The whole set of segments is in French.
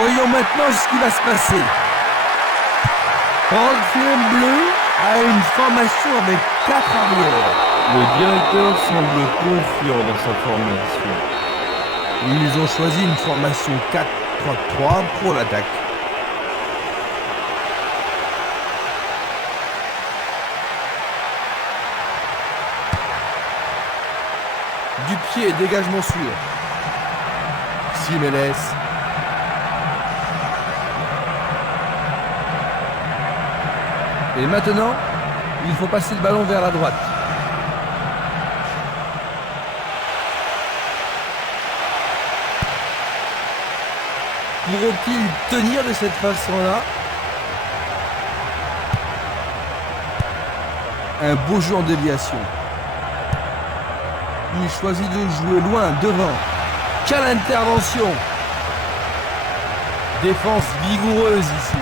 Voyons maintenant ce qui va se passer. Orpheum Bleu a une formation avec 4 arrières. Le directeur semble confiant dans sa formation. Ils ont choisi une formation 4-3-3 pour l'attaque. Du pied, dégagement sûr. Simenes. Et maintenant, il faut passer le ballon vers la droite. Pourront-ils tenir de cette façon-là? Un beau jeu en déviation. Il choisit de jouer loin, devant. Quelle intervention! Défense vigoureuse ici.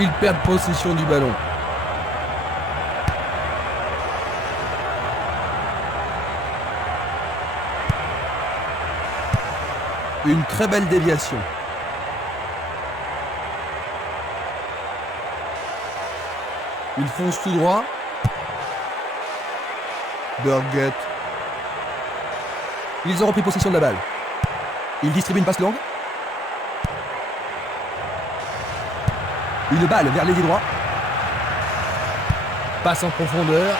Ils perdent possession du ballon. Une très belle déviation. Ils foncent tout droit. Burgett. Ils ont repris possession de la balle. Ils distribuent une passe longue. Une balle vers l'ailier droit. Passe en profondeur.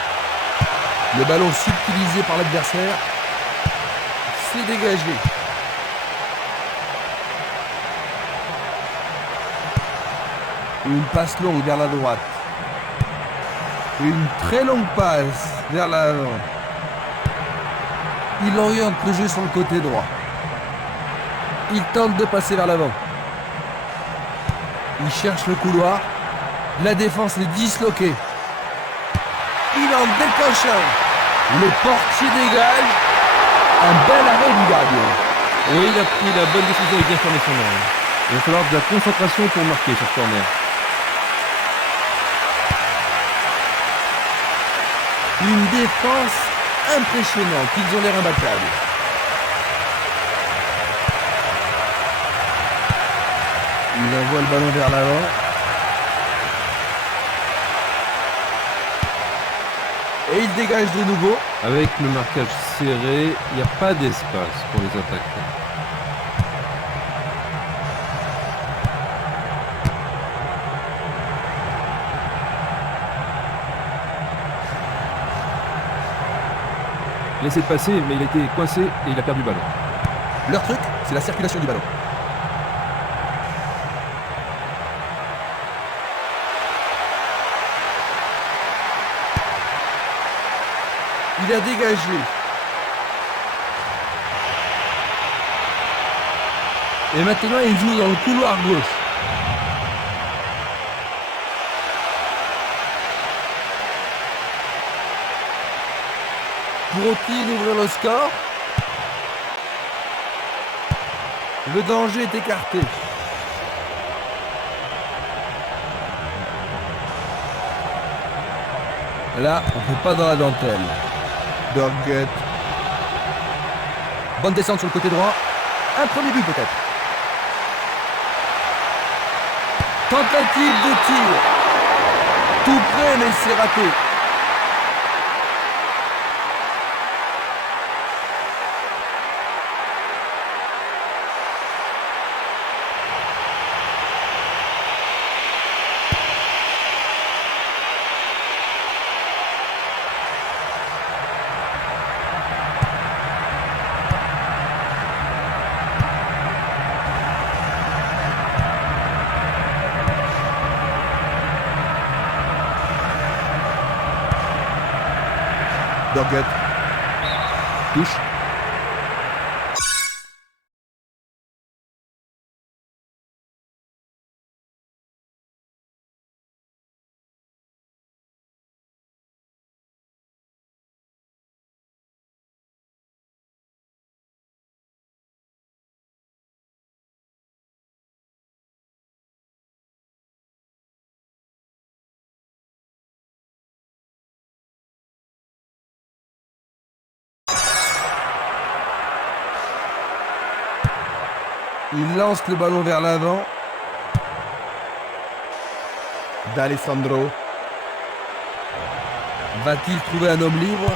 Le ballon subtilisé par l'adversaire. C'est dégagé. Une passe longue vers la droite. Une très longue passe vers l'avant. Il oriente le jeu sur le côté droit. Il tente de passer vers l'avant. Il cherche le couloir. La défense est disloquée. Il en décoche un. Le portier dégage. Un bel arrêt du gardien. Oui, il a pris la bonne décision et bien fermé son angle. Il va falloir de la concentration pour marquer sur corner. Une défense impressionnante. Ils ont l'air imbattables. Il envoie le ballon vers l'avant. Et il dégage de nouveau. Avec le marquage serré, il n'y a pas d'espace pour les attaquants. Il essaie de passer, mais il a été coincé et il a perdu le ballon. Leur truc, c'est la circulation du ballon. Il a dégagé. Et maintenant, il joue dans le couloir gauche. Pourront-ils ouvrir le score? Le danger est écarté. Là, on ne fait pas dans la dentelle. Burgett. Bonne descente sur le côté droit. Un premier but peut-être. Tentative de tir. Tout près mais c'est raté. Burgett. Touche. Il lance le ballon vers l'avant. D'Alessandro. Va-t-il trouver un homme libre?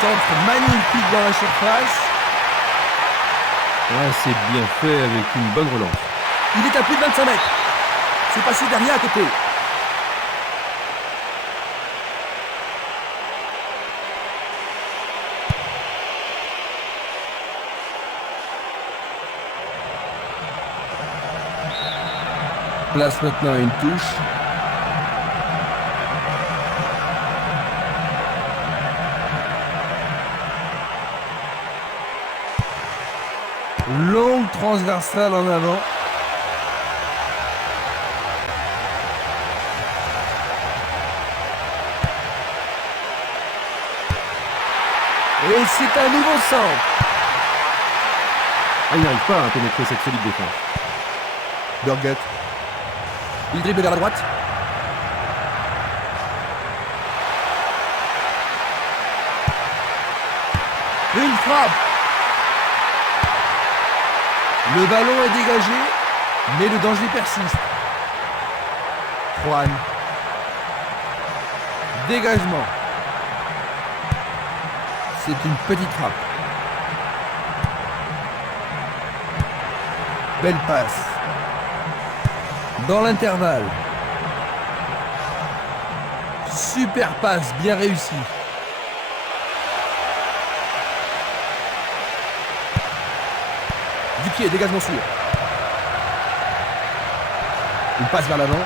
Centre magnifique dans la surface. Ah, c'est bien fait avec une bonne relance. Il est à plus de 25 mètres. C'est passé derrière à côté. Place maintenant une touche. Longue transversale en avant. Et c'est un nouveau centre. Ah, il n'arrive pas à pénétrer cette solide défense. Burguet. Il dribble vers la droite. Une frappe. Le ballon est dégagé, mais le danger persiste. Juan. Dégagement. C'est une petite frappe. Belle passe. Dans l'intervalle. Super passe, bien réussi. Du pied, dégagement sûr. Une passe vers l'avant.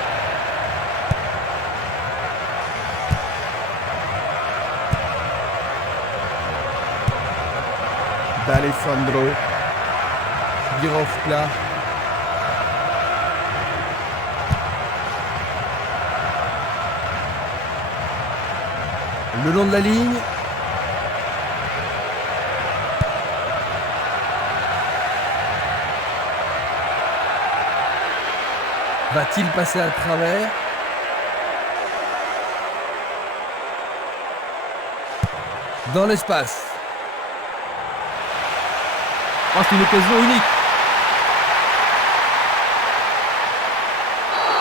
D'Alessandro. Girovka. Le long de la ligne. Va-t-il passer à travers? Dans l'espace. Ah, c'est une occasion unique.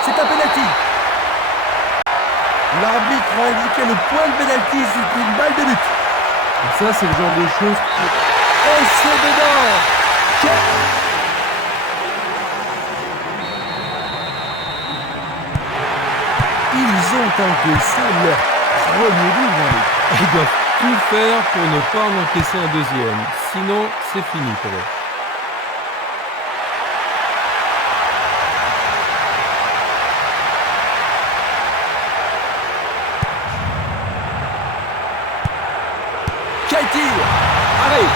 C'est un penalty. L'arbitre a indiqué le point de penalty, c'est une balle de but. Et ça, c'est le genre de choses. Et c'est dedans. Ils ont encaissé leur premier but. Ils doivent tout faire pour ne pas en encaisser un deuxième. Sinon, c'est fini pour eux. Quel tir! Arrête!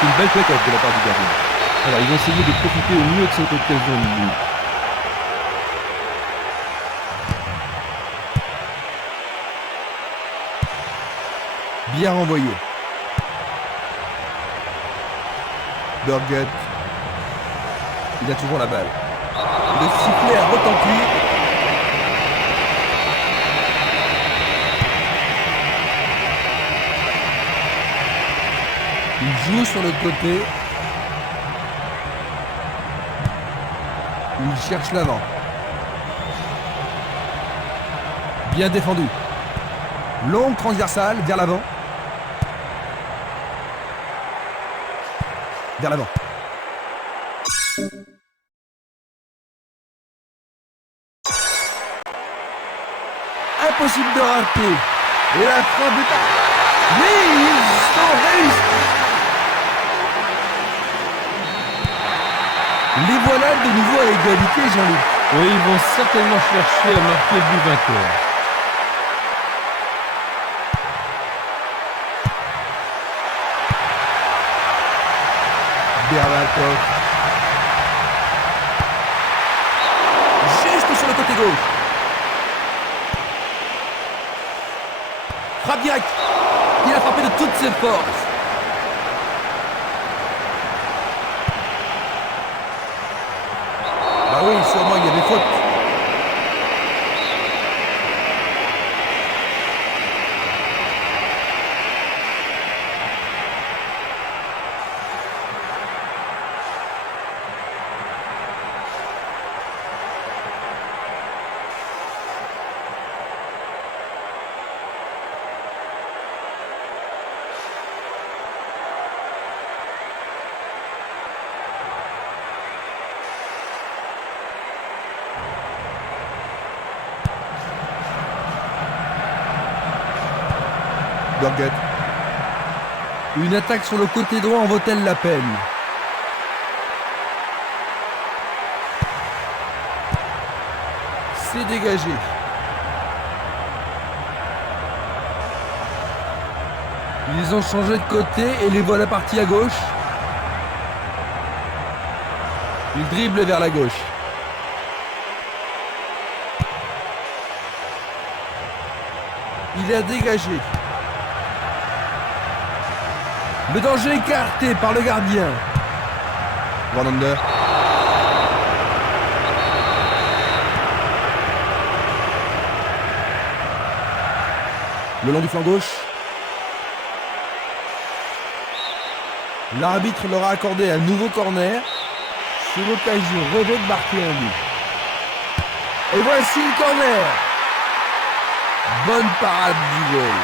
C'est une belle plaquette de la part du gardien. Alors, ils vont essayer de profiter au mieux de cette occasion de but. Bien renvoyé. Burguet. Il a toujours la balle. Le sifflet a retenti. Il joue sur le côté. Il cherche l'avant. Bien défendu. Longue transversale vers l'avant. Vers l'avant. Impossible de rater. Et la frappe est... Oui, ils sont réussis. Les voilà de nouveau à égalité, Jean-Luc. Oui, ils vont certainement chercher à marquer le but vainqueur. Berbatov. Juste sur le côté gauche. Frappe directe. Il a frappé de toutes ses forces. Bah oui, sûrement il y avait faute. Burguet. Une attaque sur le côté droit en vaut-elle la peine? C'est dégagé. Ils ont changé de côté et les voilà partis à gauche. Ils dribblent vers la gauche. Il a dégagé. Le danger écarté par le gardien. One under. Le long du flanc gauche. L'arbitre leur a accordé un nouveau corner sur l'occasion rêvée de marquer un but. Et voici le corner. Bonne parade du goal.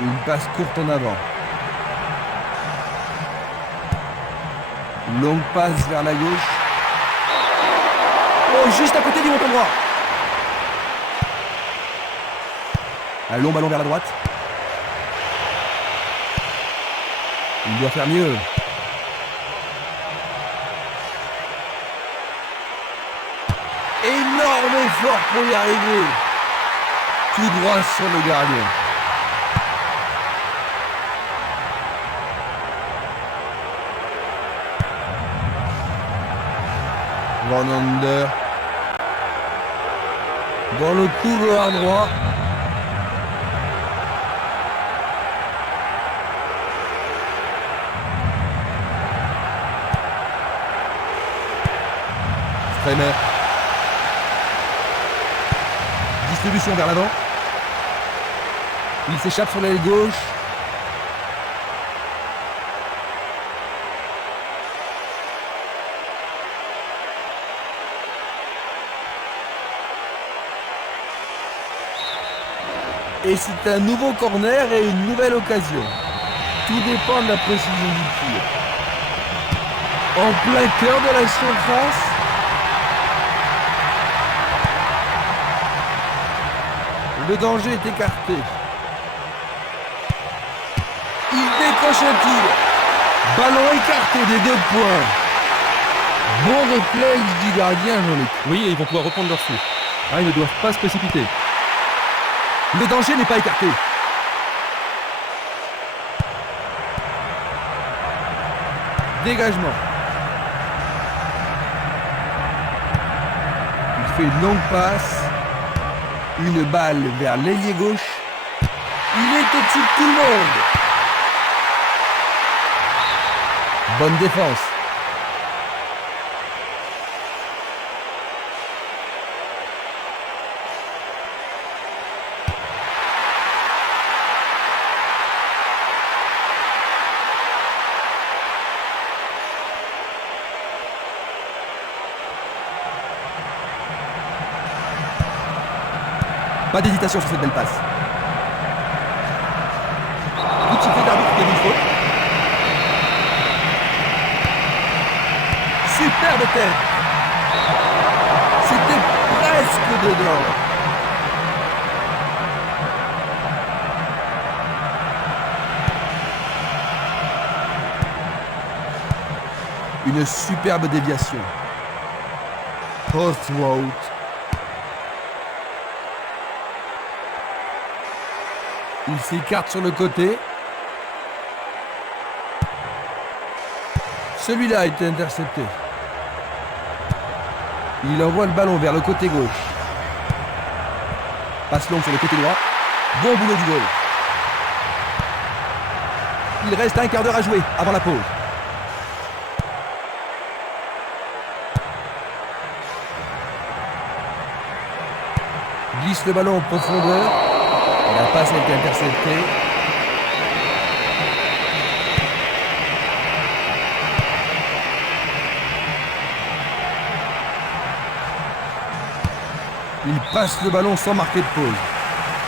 Une passe courte en avant. Longue passe vers la gauche. Oh, juste à côté du montant droit. Un long ballon vers la droite. Il doit faire mieux. Énorme effort pour y arriver. Tout droit sur le gardien. One under. Dans le couloir droit. Kremer. Distribution vers l'avant. Il s'échappe sur l'aile gauche. Et c'est un nouveau corner et une nouvelle occasion. Tout dépend de la précision du tir. En plein cœur de la surface. Le danger est écarté. Il décroche un tir. Ballon écarté des 2 points. Bon réflexe du gardien, Jean-Luc. Oui, et ils vont pouvoir reprendre leur souffle. Ah, ils ne doivent pas se précipiter. Le danger n'est pas écarté. Dégagement. Il fait une longue passe. Une balle vers l'ailier gauche. Il est au-dessus de tout le monde. Bonne défense. Pas d'hésitation sur cette belle passe. Coup de sifflet d'arbitre qui a une faute. Superbe tête. C'était presque dedans. Une superbe déviation. Post route. Il s'écarte sur le côté. Celui-là a été intercepté. Il envoie le ballon vers le côté gauche. Passe longue sur le côté droit. Bon boulot du goal. Il reste un quart d'heure à jouer avant la pause. Glisse le ballon en profondeur. La passe a été interceptée. Il passe le ballon sans marquer de pause.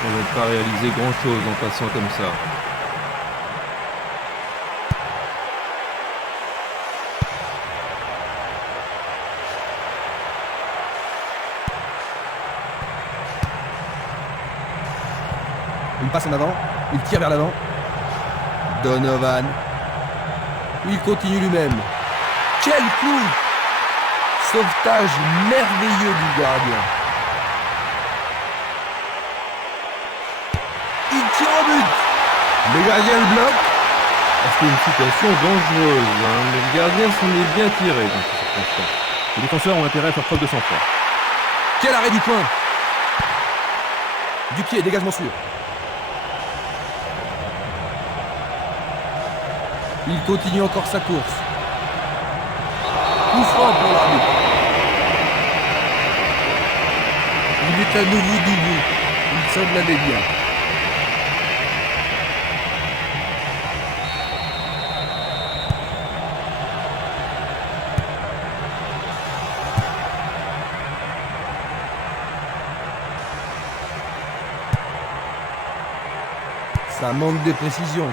On ne va pas réaliser grand-chose en passant comme ça. passe en avant. Il tire vers l'avant. Donovan. Il continue lui-même. Quel coup! Sauvetage merveilleux du gardien. Il tire au but. Le gardien le bloque. C'est une situation dangereuse. Hein. Le gardien s'en est bien tiré dans cette circonstance. Les défenseurs ont intérêt à faire preuve de sang-froid. Quel arrêt du coin! Du pied, dégagement sûr. Il continue encore sa course. Coup franc pour l'arbitre. Il est à nouveau debout. Il semble aller bien. Ça manque de précision.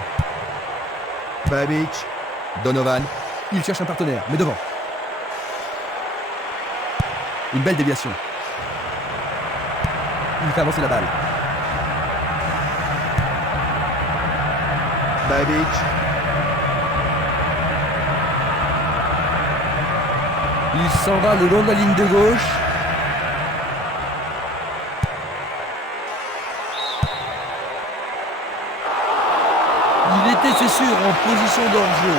Babic, Donovan, il cherche un partenaire, mais devant. Une belle déviation. Il fait avancer la balle. Babic. Il s'en va le long de la ligne de gauche. Il était, c'est sûr, en position d'hors-jeu.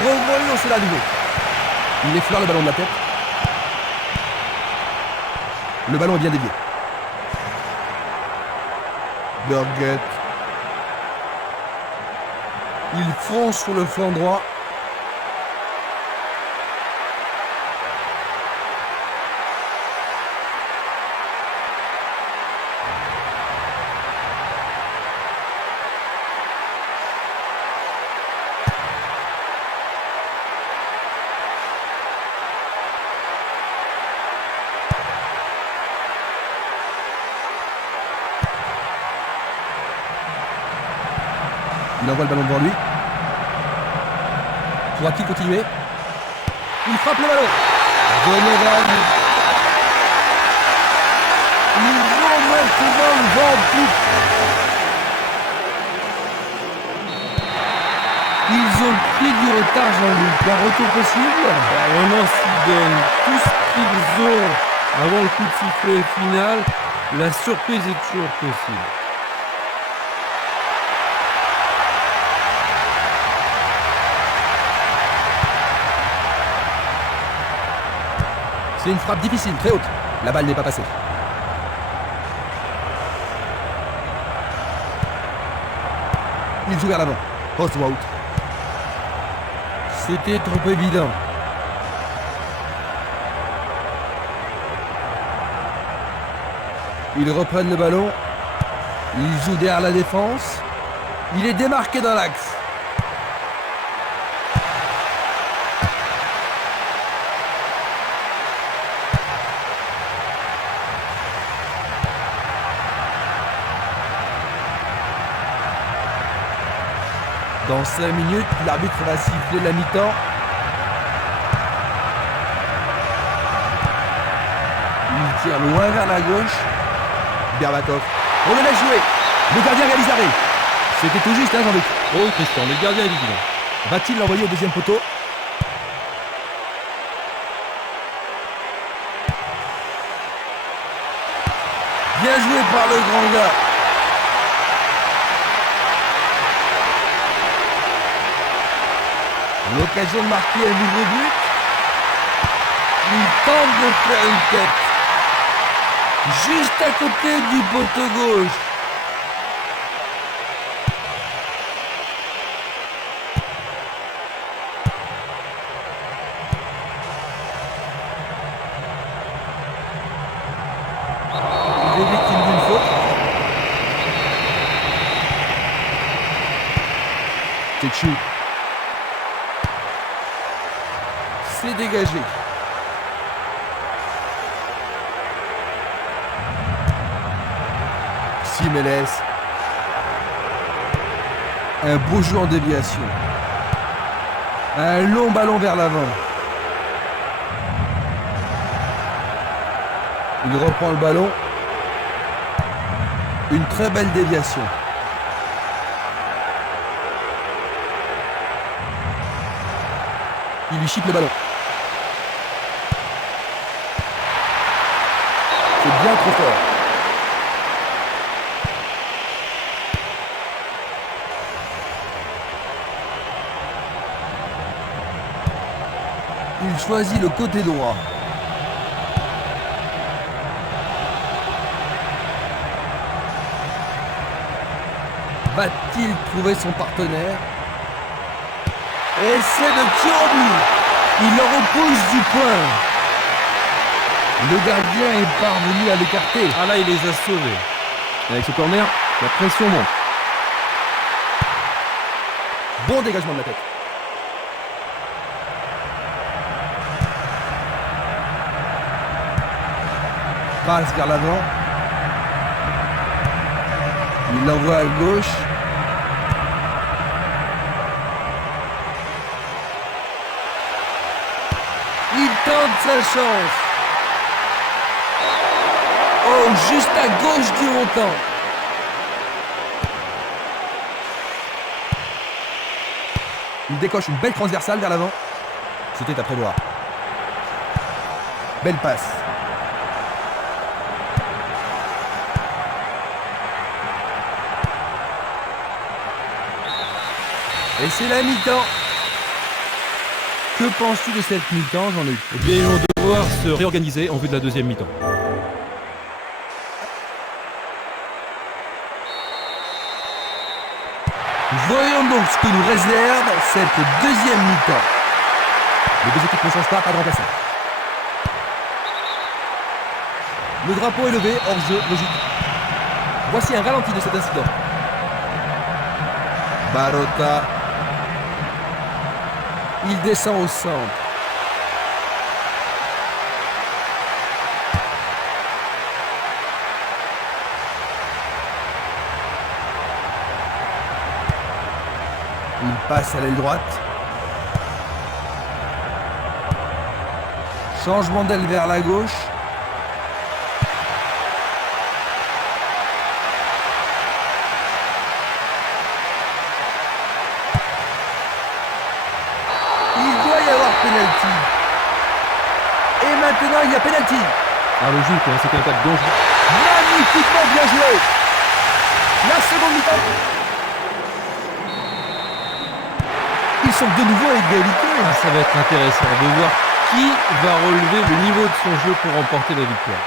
Revoyons cela à nouveau. Il effleure le ballon de la tête. Le ballon est bien dévié. Burgett. Il fonce sur le flanc droit. Il envoie le ballon devant lui. Pourra-t-il continuer? Il frappe le ballon. Donovan. Ils vont maintenant le vent en poupe. Ils ont pris du retard, Jean-Luc. Un retour possible? Vraiment, s'ils donnent tout ce qu'ils ont avant le coup de sifflet final, la surprise est toujours possible. C'est une frappe difficile, très haute. La balle n'est pas passée. Il joue vers l'avant. Post-route. C'était trop évident. Ils reprennent le ballon. Ils jouent derrière la défense. Il est démarqué dans l'axe. Dans 5 minutes, l'arbitre va siffler la mi-temps. Il tire loin vers la gauche. Berbatov. On le laisse jouer. Le gardien réalise l'arrêt. C'était tout juste, hein, Jean-Luc? Oh, Christian, le gardien est vigilant. Va-t-il l'envoyer au deuxième poteau? Bien joué par le grand gars. L'occasion de marquer un nouveau but. Il tente de faire une tête. Juste à côté du poteau gauche. Il est victime d'une faute. Tchou. C'est dégagé. Simeles. Un beau jeu en déviation. Un long ballon vers l'avant. Il reprend le ballon. Une très belle déviation. Il lui chipe le ballon. C'est bien trop fort. Il choisit le côté droit. Va-t-il trouver son partenaire? Et c'est de tir au but. Il le repousse du point. Le gardien est parvenu à l'écarter. Ah là, il les a sauvés. Avec ce corner, la pression monte. Bon dégagement de la tête. Passe vers l'avant. Il l'envoie à gauche. Il tente sa chance. Oh, juste à gauche du montant. Il décoche une belle transversale vers l'avant. C'était à prévoir. Belle passe. Et c'est la mi-temps. Que penses-tu de cette mi-temps, Jean-Luc? Eh bien, ils vont devoir se réorganiser en vue de la deuxième mi-temps. Voyons donc ce que nous réserve cette deuxième mi-temps. Les deux équipes ne changent pas de remplaçant. Le drapeau est levé, hors jeu, logique. Voici un ralenti de cet incident. Barota. Il descend au centre. Il passe à l'aile droite. Changement d'aile vers la gauche. Il doit y avoir pénalty. Et maintenant, il y a pénalty. Ah, logique, hein, c'est un attaque dangereux. Magnifiquement bien joué. La seconde mi-temps. Ils sont de nouveau à égalité. Ah, ça va être intéressant de voir qui va relever le niveau de son jeu pour remporter la victoire.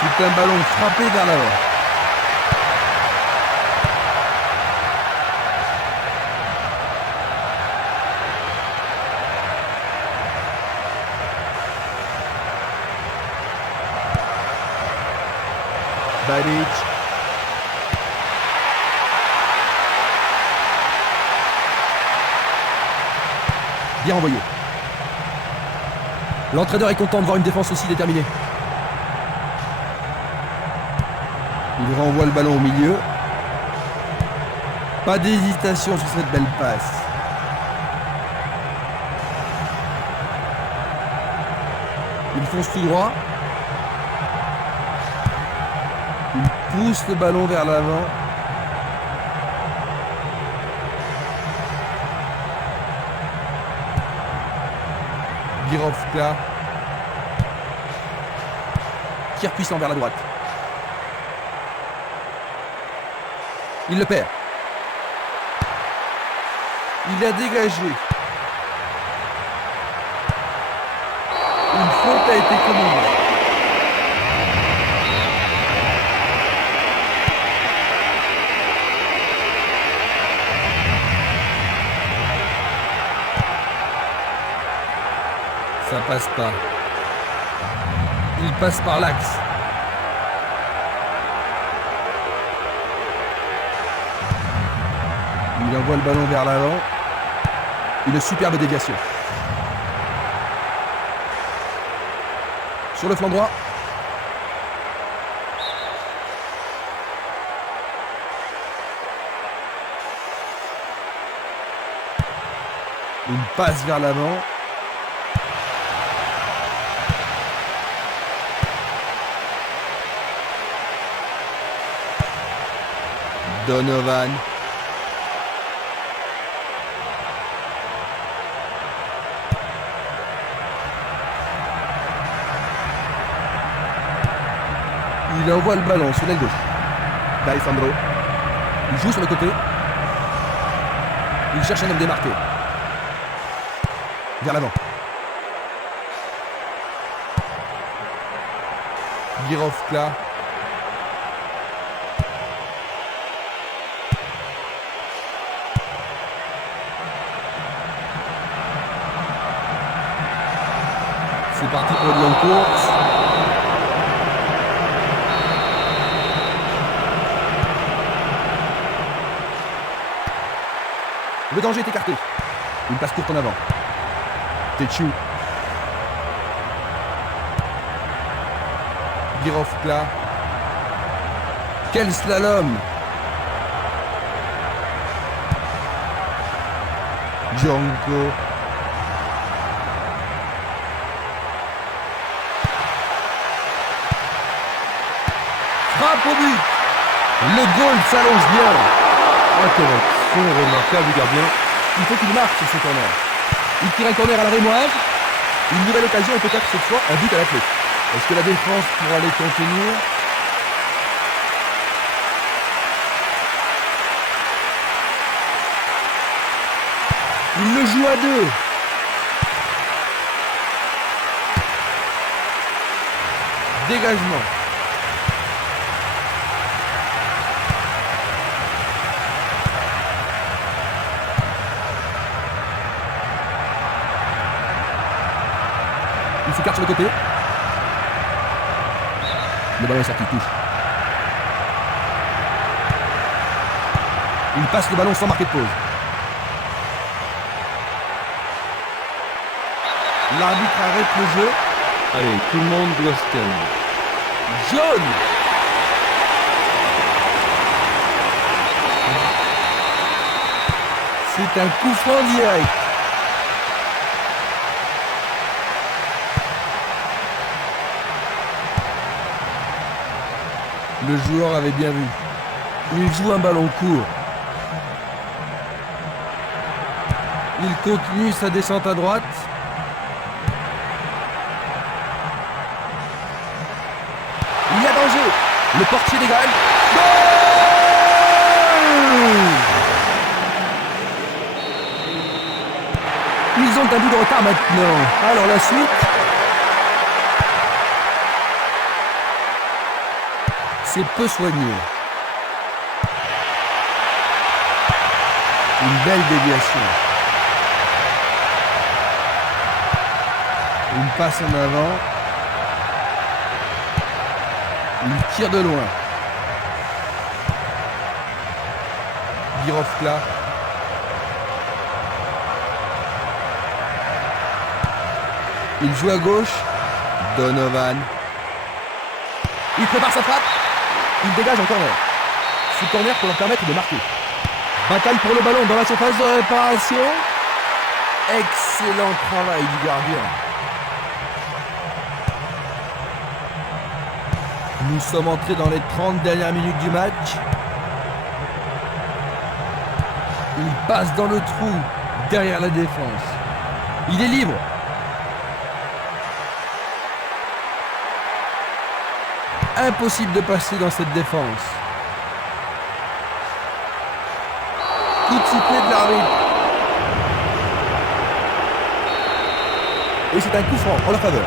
C'est un ballon frappé vers l'avant. Balic. Bien envoyé. L'entraîneur est content de voir une défense aussi déterminée. Il renvoie le ballon au milieu. Pas d'hésitation sur cette belle passe. Il fonce tout droit. Il pousse le ballon vers l'avant. Birovka. Tir puissant vers la droite. Il le perd. Il a dégagé. Une faute a été commise. Ça passe pas. Il passe par l'axe. Il envoie le ballon vers l'avant. Une superbe déviation. Sur le flanc droit. Une passe vers l'avant. Donovan. Il envoie le ballon sur l'aile gauche. D'Alessandro. Il joue sur le côté. Il cherche un homme démarqué. Vers l'avant. Girovka. C'est parti pour une longue course. Le danger est écarté. Une passe courte en avant. Tetchou. Girovka. Quel slalom! Django. Frappe au but! Le goal s'allonge bien. Ah, quelle action remarquable du gardien. Il faut qu'il marque sur ce corner. Il tire un corner à la rémoise. Une nouvelle occasion et peut-être cette fois un but à la clé. Est-ce que la défense pourra les contenir? Il le joue à deux. Dégagement. Il s'écarte sur le côté. Le ballon est sorti, touche. Il passe le ballon sans marquer de pause. L'arbitre arrête le jeu. Allez, tout le monde doit se calmer. Jaune. C'est un coup franc direct. Le joueur avait bien vu. Il joue un ballon court. Il continue sa descente à droite. Il y a danger. Le portier dégage. Goal! Ils ont un but de retard maintenant. Alors la suite. C'est peu soigné. Une belle déviation. Une passe en avant. Il tire de loin. Girovka. Il joue à gauche. Donovan. Il prépare sa frappe. Il dégage en corner. Ce corner pour leur permettre de marquer. Bataille pour le ballon dans la surface de réparation. Excellent travail du gardien. Nous sommes entrés dans les 30 dernières minutes du match. Il passe dans le trou derrière la défense. Il est libre. Impossible de passer dans cette défense. Coup de sifflet de l'arbitre. Et c'est un coup franc en leur faveur.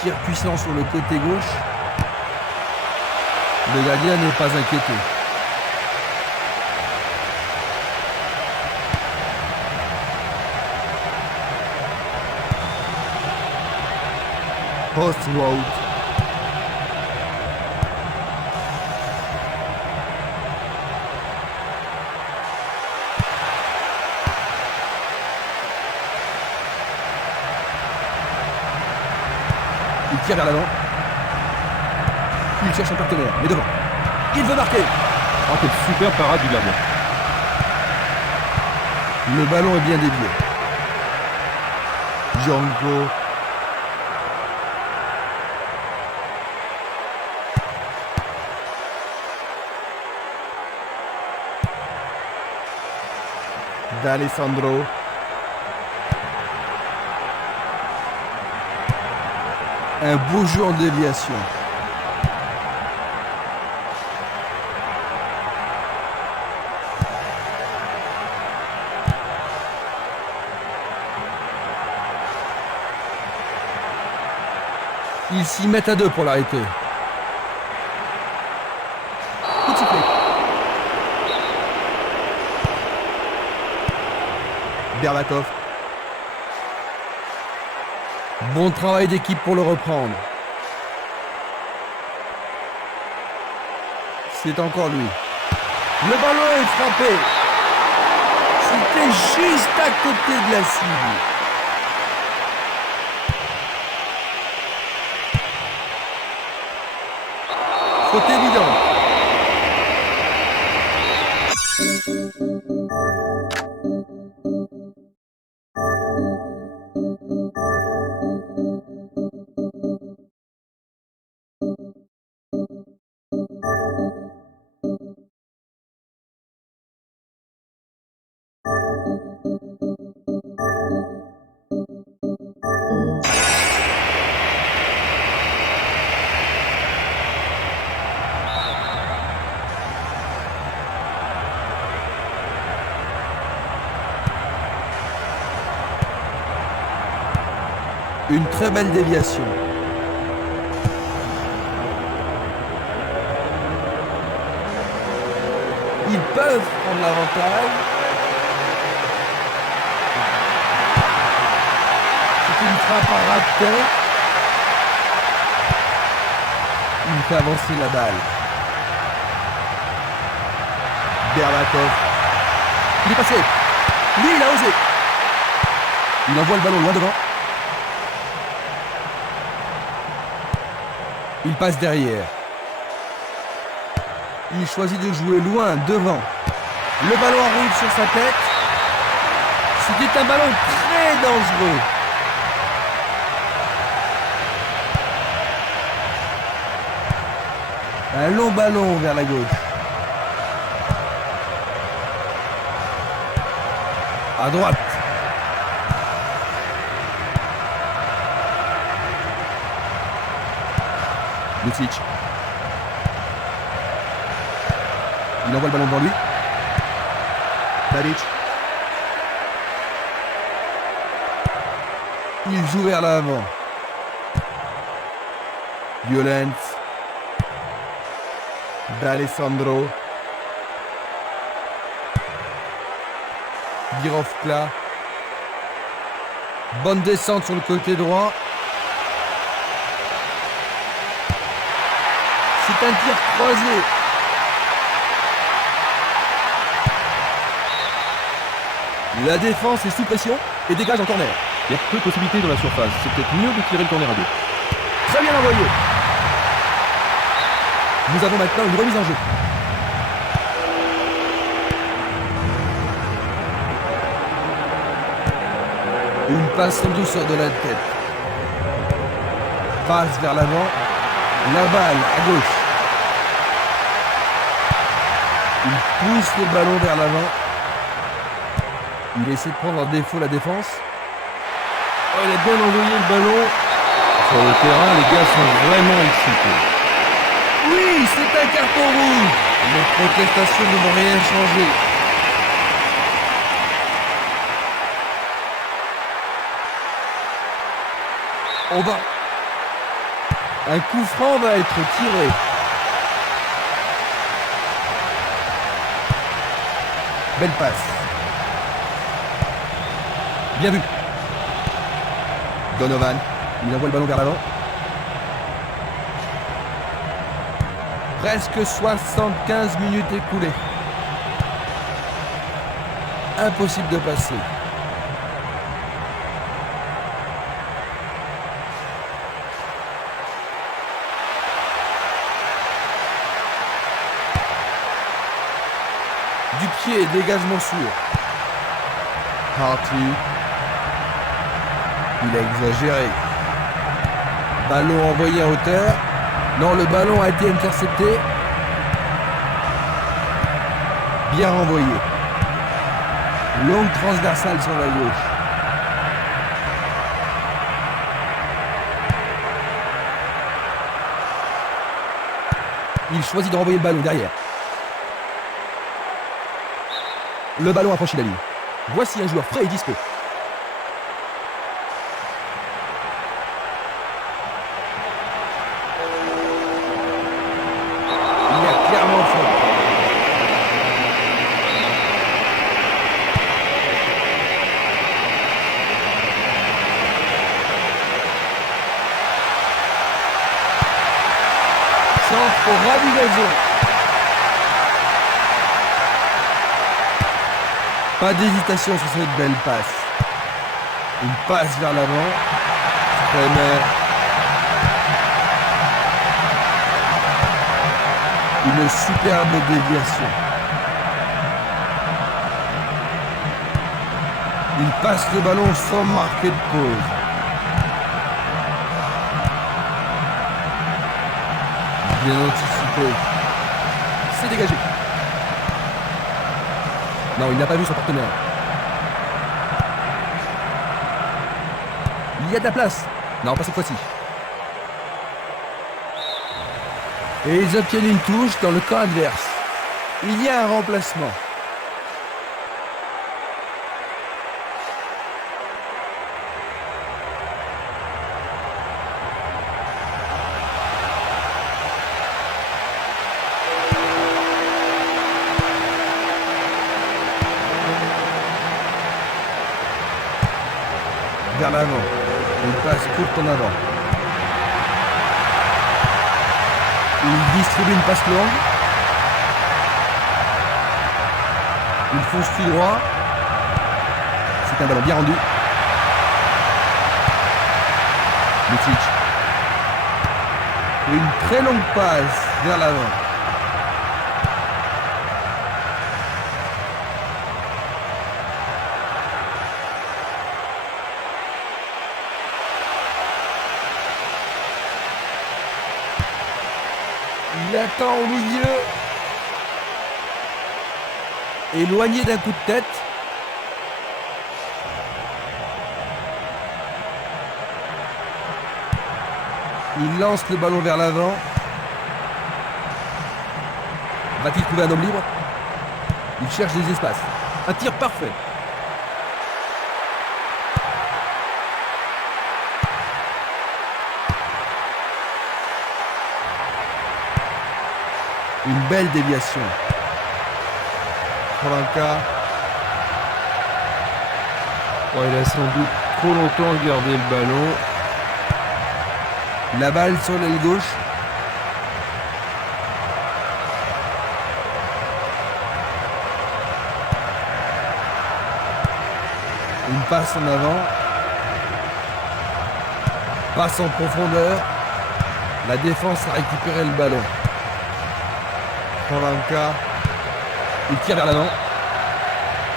Tir puissant sur le côté gauche. Le gardien n'est pas inquiété. Post road. Il tire vers l'avant. Il cherche un partenaire, mais devant. Il veut marquer. Ah, quelle super parade du gardien. Le ballon est bien dévié. Django. D'Alessandro. Un beau jeu en déviation. Ils s'y mettent à deux pour l'arrêter. Coup de sifflet. Berbatov. Bon travail d'équipe pour le reprendre. C'est encore lui. Le ballon est frappé. C'était juste à côté de la cible. Faute évidente. Une très belle déviation. Ils peuvent prendre l'avantage. C'est une frappe à ras-de-terre. Il fait avancer la balle. Berbatov. Il est passé. Lui, il a osé. Il envoie le ballon loin devant. Il passe derrière. Il choisit de jouer loin, devant. Le ballon arrive sur sa tête. C'était un ballon très dangereux. Un long ballon vers la gauche. À droite. Lucic. Il envoie le ballon devant lui. Tadic. Il joue vers l'avant. Violence. D'Alessandro. Birovka. Bonne descente sur le côté droit. C'est un tir croisé. La défense est sous pression et dégage en corner. Il y a peu de possibilités dans la surface. C'est peut-être mieux de tirer le corner à deux. Très bien envoyé. Nous avons maintenant une remise en jeu. Une passe en douceur de la tête. Passe vers l'avant. La balle à gauche. Il pousse le ballon vers l'avant. Il essaie de prendre en défaut la défense. Oh, il a bien envoyé le ballon. Sur le terrain, les gars sont vraiment excités. Oui, c'est un carton rouge. Les protestations ne vont rien changer. Un coup franc va être tiré. Belle passe. Bien vu. Donovan. Il envoie le ballon vers l'avant. Presque 75 minutes écoulées. Impossible de passer. Du pied, dégagement sûr. Hartley. Il a exagéré. Ballon envoyé en hauteur. Non, le ballon a été intercepté. Bien renvoyé. Longue transversale sur la gauche. Il choisit de renvoyer le ballon derrière. Le ballon a franchi la ligne. Voici un joueur frais et dispo. Il y a clairement faute. Centre au ras du gazon. Pas d'hésitation sur cette belle passe. Une passe vers l'avant. Kremer. Une superbe déviation. Il passe le ballon sans marquer de pause. Bien anticipé. C'est dégagé. Non, il n'a pas vu son partenaire. Il y a de la place. Non, pas cette fois-ci. Et ils obtiennent une touche dans le camp adverse. Il y a un remplacement. Vers l'avant. Une passe courte en avant. Il distribue une passe longue. Il fonce tout droit. C'est un ballon bien rendu. Lucic. Une très longue passe vers l'avant. Il attend au milieu. Éloigné d'un coup de tête. Il lance le ballon vers l'avant. Va-t-il trouver un homme libre? Il cherche des espaces. Un tir parfait. Une belle déviation. Kovalenka. Oh, il a sans doute trop longtemps gardé le ballon. La balle sur l'aile gauche. Une passe en avant. Passe en profondeur. La défense a récupéré le ballon. Kovalenka. Il tire vers l'avant.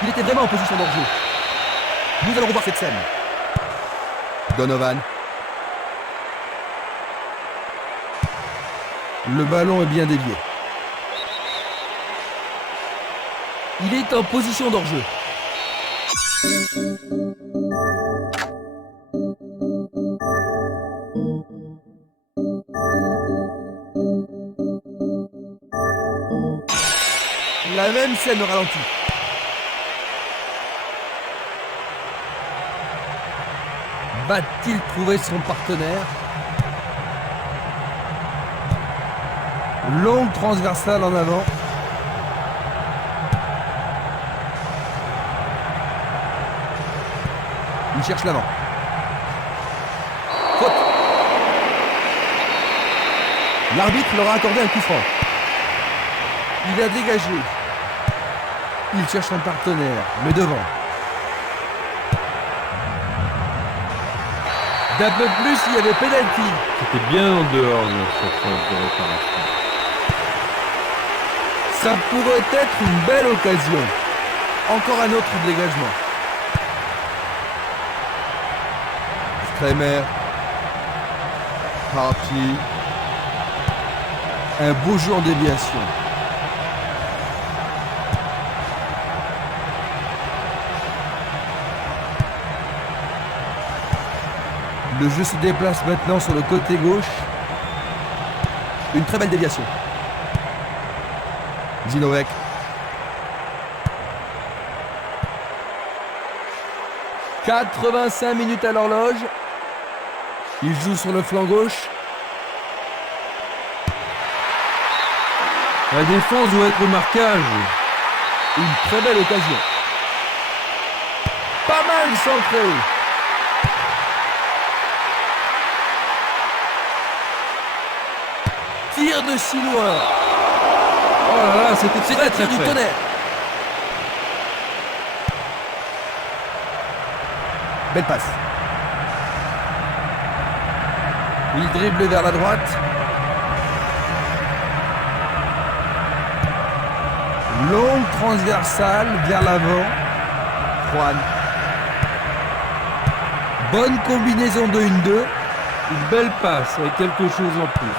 Il était vraiment en position d'hors-jeu. Nous allons revoir cette scène. Donovan. Le ballon est bien dévié. Il est en position d'hors-jeu. La même scène au ralenti. Va-t-il trouver son partenaire? Longue transversale en avant. Il cherche l'avant. Faute. L'arbitre leur a accordé un coup franc. Il a dégagé. Il cherche un partenaire, mais devant. D'un peu plus, il y avait penalty. C'était bien en dehors de cette phase de réparation. Ça pourrait être une belle occasion. Encore un autre dégagement. Kremer. Parti. Un beau jeu en déviation. Le jeu se déplace maintenant sur le côté gauche. Une très belle déviation. Zinovek. « 85 minutes à l'horloge. Il joue sur le flanc gauche. La défense doit être au marquage. Une très belle occasion. Pas mal centré. Tir de si loin. Oh là là, c'était C'est très un très tir du près. tonnerre. Belle passe. Il dribble vers la droite. Longue transversale vers l'avant. Juan. Bonne combinaison de 1-2. Une belle passe avec quelque chose en plus.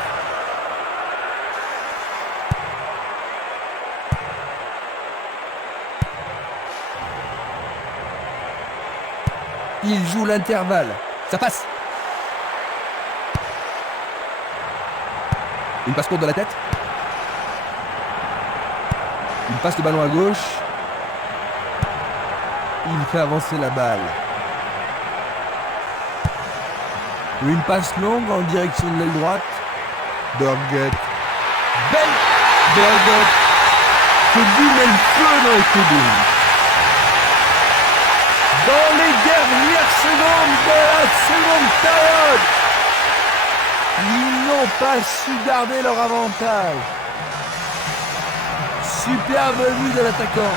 Il joue l'intervalle. Ça passe. Une passe courte de la tête. Il passe le ballon à gauche. Il fait avancer la balle. Une passe longue en direction de l'aile droite. Dorget. Belle Dorget. Ce but met le feu dans les tribunes. Dans les dernières secondes de la seconde période, ils n'ont pas su garder leur avantage. Superbe vue de l'attaquant.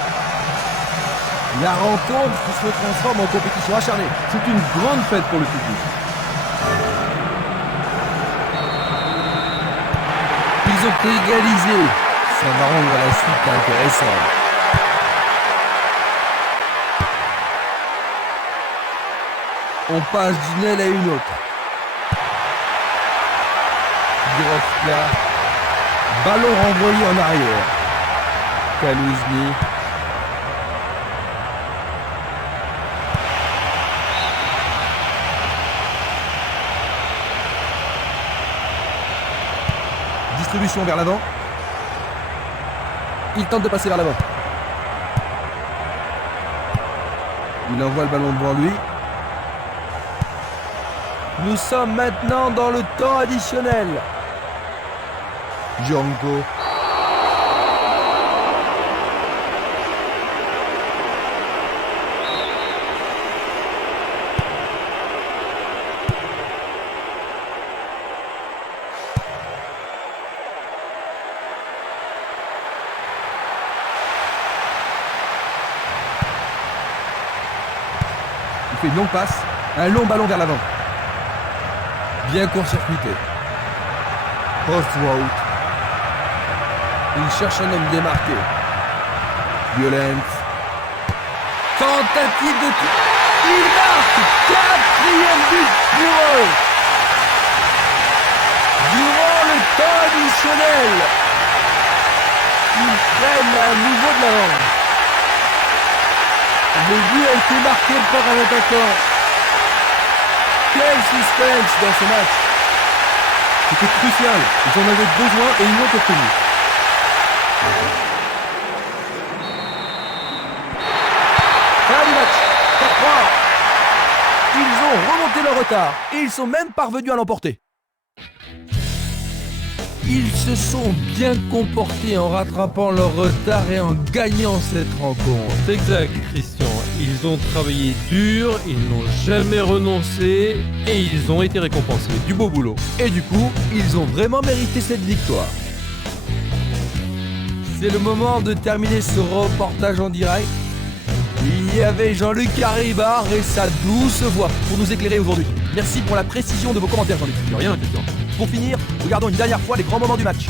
La rencontre qui se transforme en compétition acharnée. C'est une grande fête pour le public. Ils ont égalisé. Ça va rendre la suite intéressante. On passe d'une aile à une autre. Grofka. Ballon renvoyé en arrière. Kalouzny. Distribution vers l'avant. Il tente de passer vers l'avant. Il envoie le ballon devant lui. Nous sommes maintenant dans le temps additionnel. Django. Il fait une longue passe, un long ballon vers l'avant. Bien court-circuité. Post-route. Il cherche un homme démarqué. Violence. Tentative de tir. Il marque. 4e but pour eux. Durant le temps additionnel, ils prennent à nouveau de l'avance. Le but a été marqué par un attaquant. Quel suspense dans ce match. C'était crucial. Ils en avaient besoin et ils l'ont obtenu. Fin du match. 4-3. Ils ont remonté leur retard et ils sont même parvenus à l'emporter. Ils se sont bien comportés en rattrapant leur retard et en gagnant cette rencontre. C'est exact, Christian. Ils ont travaillé dur, ils n'ont jamais renoncé et ils ont été récompensés. Du beau boulot. Et du coup, ils ont vraiment mérité cette victoire. C'est le moment de terminer ce reportage en direct. Il y avait Jean-Luc Caribard et sa douce voix pour nous éclairer aujourd'hui. Merci pour la précision de vos commentaires, Jean-Luc. De rien, Christian. Pour finir, regardons une dernière fois les grands moments du match.